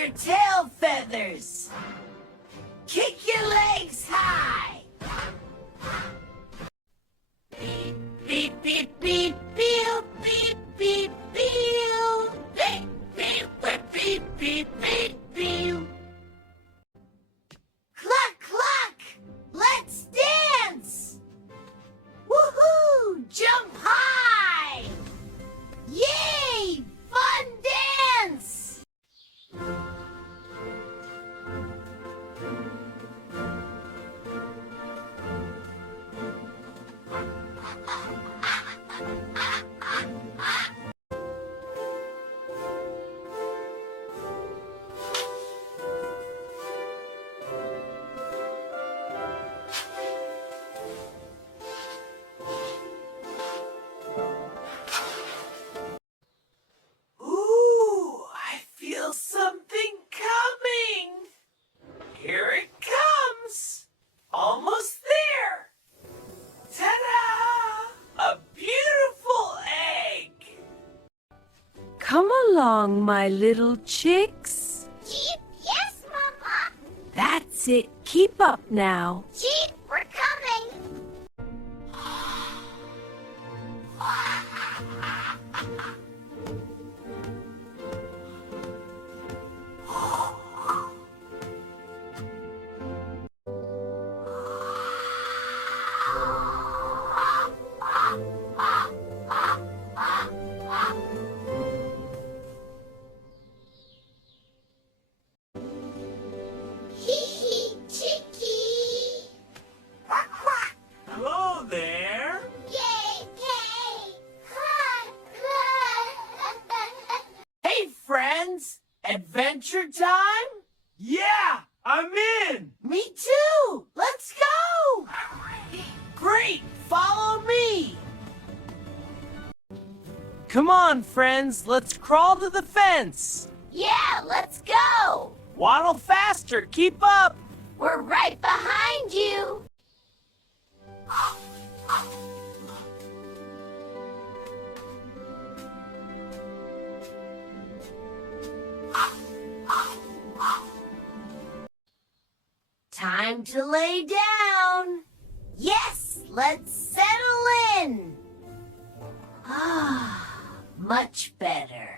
your tail feathers. Kick your legs high. Beep, beep, beep, beep, beep, beep, beep, beep, beep, beep, beep, beep, beep, beep. Cluck, cluck, let's dance. Woohoo, jump high. Yay, fun dance. Ooh, I feel something coming. Here it comes. Almost there. Ta-da! A beautiful egg. Come along, my little chicks. Jeep, yes, Mama. That's it. Keep up now. Jeep, we're coming. Hee hee, Chicky. Hello there. Yay, yay. Hey, friends. Adventure time? Yeah, I'm in. Me too. Let's go. Great. Follow me. Come on, friends. Let's crawl to the fence. Yeah, let's go. Waddle faster. Keep up. We're right behind you. Time to lay down. Yes, let's settle in. Ah, much better.